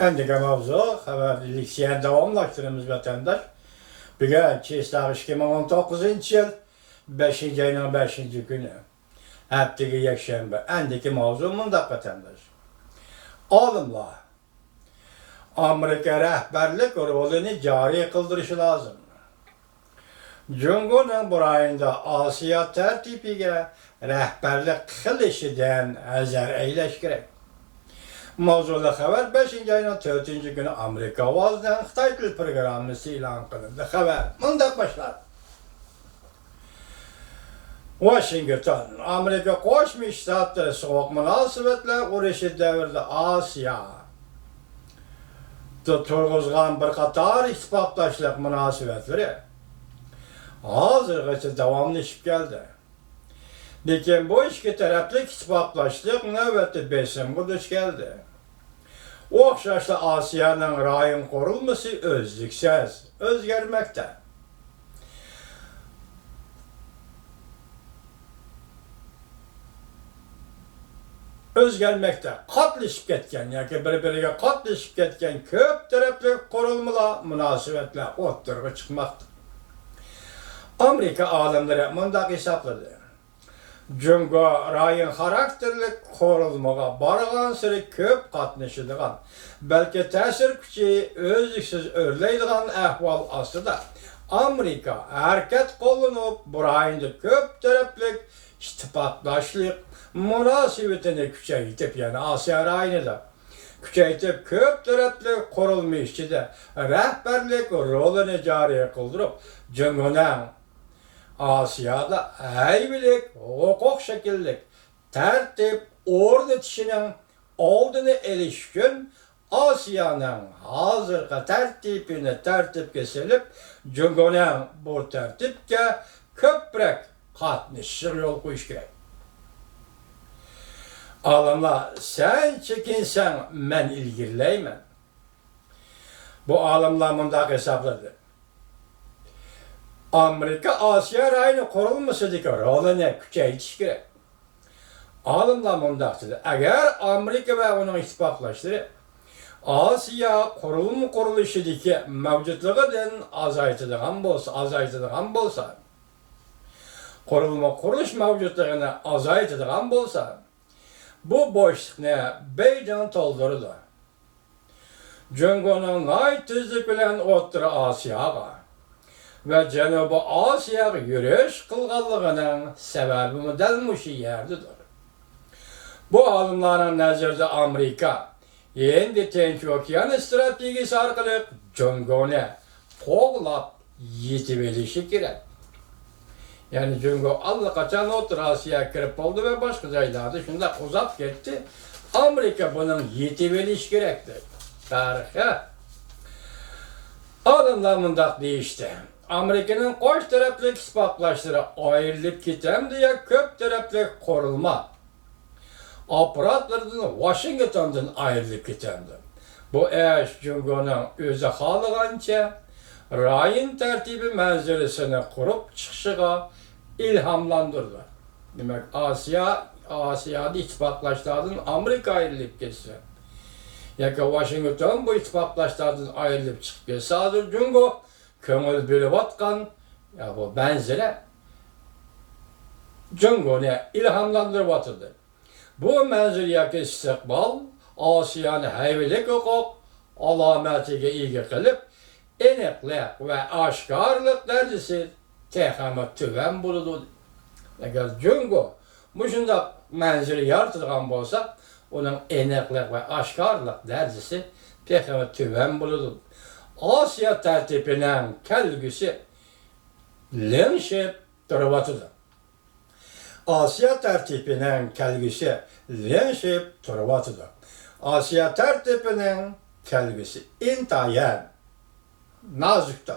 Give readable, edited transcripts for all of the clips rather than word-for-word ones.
Endiki mavzu haberlilikçiyen davamlaştırımız vatandaş. Bugün Çiğistağ 2019 yıl 5. ayının 5. günü. Haftaki yakşembe. Endiki mavzu mundak vatandaş. Alımla Amerika rehberlik rolünü cari kıldırışı lazım. Cumhur'un burayında Asya tertibiyle rehberlik kılışıdan ezer eyleş gerek. Mavzulu haber 5. ayının 4. günü Amerika avazından Xitay Dil programı ilan kılındı. Haber mundak başlar. Washington, Amerika Koşmuş Ştatları soğuk münasebetler uğraşı devirde Asya turguzgan bir qatar isbaptaşlık münasebetleri hazırgacha davamlaşıp geldi. Lekin bu iki taraflik isbaptaşlık növbeti besimge duch geldi. Okşaşlı Asya'nın rayon kurulması özlüksiz özgermekte. Özgelmekte, katlaşıp ketken, yani birbirine katlaşıp ketken köp taraflı kurulmalar, münasebetler ortaya çıkmakta. Amerika alimleri mundak hesapladı. Cumhur rayon karakterli kurulmaga bargan sırı köp katlaşıdığan, belki tesir küçüğü özlüksüz örleydiğen ahval aslında Amerika hareket kolunup bu rayonda köp taraflı ittifaklaşlık münasebetini küçeytip, yani Asya rayını da küçeytip köp taraflı kurulma işçide rehberlik rolünü cari kıldırıp Cumhur'un Asya'da eybilik, hukuk şekillik, tertip, ordetişinin olduğunu ilişkin Asya'nın hazırki tertipini tertip kesilip Cumhur'un bu tertipke köprek katmışır yol koyuş gerek. Alimler sen çekinsen men ilgileymen. Bu alimler mundak hesapladı. Amerika Asya rayını kurulmasıdaki rolünü küçeytiş gerek. Alimler mundak dedi. Eğer Amerika ve onun ittifaklaştırı Asya kuruluşudaki mevcutlığından azaytıdığan bolsa, kuruluş mevcutluğunu azaytıdığan bolsa, bu boşluğunu beyden doldurdu. Cumhur'un ay tüzlük bilen Orta Asya'ga ve Cenubi Asya'ga yürüyüş kılganlığının sebebi müdelmuşi yerdidir. Bu alimlerin nazarında Amerika, Hindi Tinç Okyan stratejisi arkalık Cumhur'u koğlap yitivelişi gerek. Yani Cumhur allakaçan Orta Asya'ya kirip oldu ve başka yerlerde şunda uzak gitti. Amerika bunun yitiveliş gerekti. Tarihe. Alimler mundak değişti. Amerika'nın koç taraflı ispatlaştırı ayrılıp gitem diye köp taraflı korulma aparatlarından Washington'dan ayrılıp gitemdi. Bu eş Cumhur'un özü halıgança rayon tertibi menziresini kurup çıkışıga ilhamlandırdı. Demek Asya'da ittifaklaşlardan Amerika ayrılıp geçse. Yani Washington bu ittifaklaşlardan ayrılıp çıkıp geçse adır Cumhur kömür bölüp atkan ya bu benzeri Cumhur'u ilhamlandırıp atıldı. Bu menziliyeki istikbal Asya'nın heyvelik hukuk alametine ilgi kılıp eneklik ve aşkarlık derecesi tehamet tüven buludu. Eğer Cumhur bu şunda menzili yaratılgan bolsa, onun eneklik ve aşkarlık derecesi tehamet tüven buludu. Asya tertibinin kelgüsü lenşip durvatıdır. Asya tertibinin kelgüsü lenşip durvatıdır. Asya tertibinin kelgüsü intayen naziktir.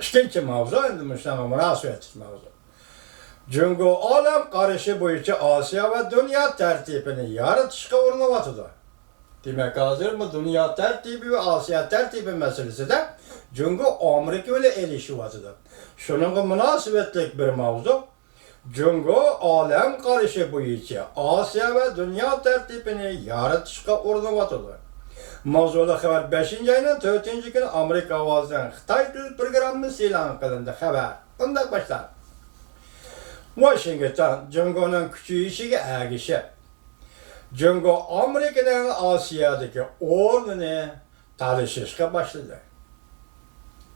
İkinci mavzu, endi müştəmə münasibət mavzu. Cumhur alem karışı boyunca Asya ve dünya tertibini yaratışqa uğrunavatıdır. Demek hazır mı dünya tertibi ve Asya tertibi meselesi de Cumhur Amerika ile ilişivatıdır. Şunun münasibetlik bir mavzu. Cungo alem karışı boyunca Asya ve dünya tertibini yaratışka uğranatıdır. Mavzuda haber 5. ayının 4. günü Amerika avazının Xitay Dil programı ilan kılındı haber. Bundan başlar. Washington, Cungo'nun küçüğüşüge ergişi. Cungo, Amerika'nın Asya'daki ordunu talışışka başladı.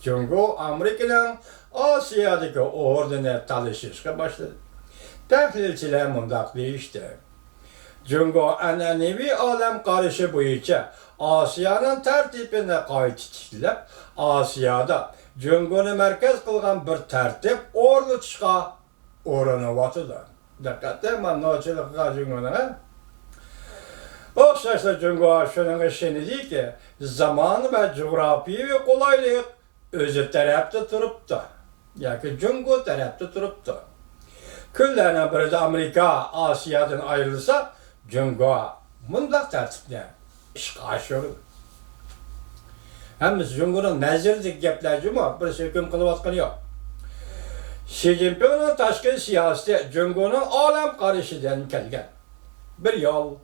Cungo, Amerika'nın Asya'daki ordunu talışışka başladı. Tahlilçiler mundaq deyişdi. Cungo, ənənevi aləm qarışı boyunca Asiyanın tərtibini qayıtışdilib, Asiyada Cungo'nu mərkəz qılğan bir tərtib ordu çıxa uğranıvatıdır. Diqqətlə, mən noçılıqqa Cungo'na. Oxşarsa Cungo şunun işini deyir ki, zaman ve coğrafi ve kolaylık özü tərəfdə turubdu. Yani Cungo tərəfdə turubdu. Küllerine biri de Amerika, Asya'dan ayrılsa, Cungo mundaq tərtiblə işğə aşırır. Hem Cungo'nun nəzirdik gəplər cümə, bir söküm qılıb atqanı yox. Xi Jinping'in taşkın siyaseti Cungo'nun alem karışıdan gəlgən. Bir yol,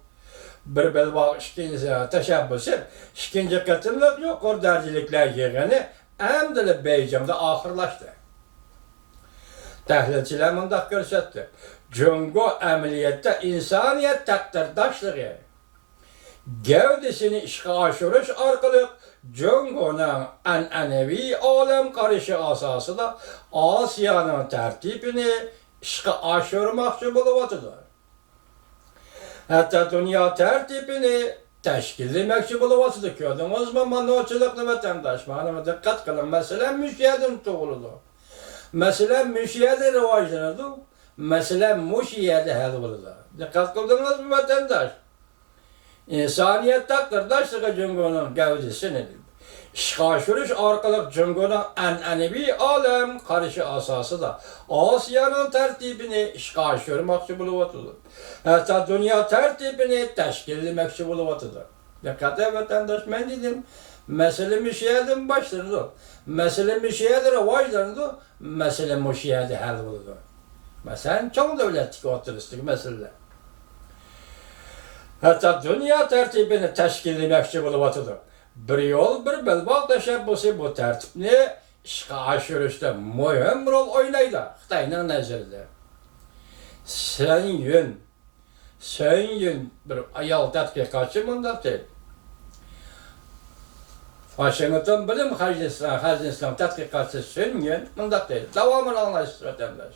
bir belbağ ikinci teşebbüsü, ikinci katımlık yukarı dercilikler yığını Əmdili Beycam'da ahırlaştı. Təhlilçilər mundaq göstərdi. Cungo əməliyyatda insaniyet təqdirdaşlığı gövdesini işğə aşırış arqılıq Cungo'nun ənənəvi aləm qarışı asası da Asiyanın tərtibini işğə aşırmaqçı buluvatıdır. Hatta dünya tərtibini təşkil etməkçi buluvatıdır. Gördünüz mü, manoçılıqlı vətəndaş? Mənimə diqqət qılın, məsələn müşiyədin doğruludur. Məsələn müşiyədə rivajlanıdır, məsələn müşiyədə həll olunur. Diqqət qıldınız mı vətəndaş? İnsaniyet təqdirdaşlığı Cungo'nun gövdesini işğə aşırış arqılıq Cungo'nun ənənəvi aləm qarışı asası da Asiyanın tərtibini işğə aşırmaqçı buluvatıdır. Hətta dünya tərtibini təşkil etməkçi buluvatıdır. Diqqətlə vətəndaş, mən dedim, məsələ müşiyədin başlanıdır. Məsələ müşiyədə rivajlanıdır, məsələ müşiyədə həll olunur. Məsələn, çox dövlətlik oturistlik məsələlər. Hatta dünya tərtibini təşkil etməkçi buluvatıdır. Bir yol, bir belbağ təşəbbüsü bu tərtibini işğə aşırışda mühim rol oynaydı Xitayının nəzərində. Sen Yun bir ayal tədqiqatçı mundaq deyil. Washington Bilim Xəzinəsinin tədqiqatçısı Sen Yun mundaq deyil. Davamını anlayışsız vətəndaş.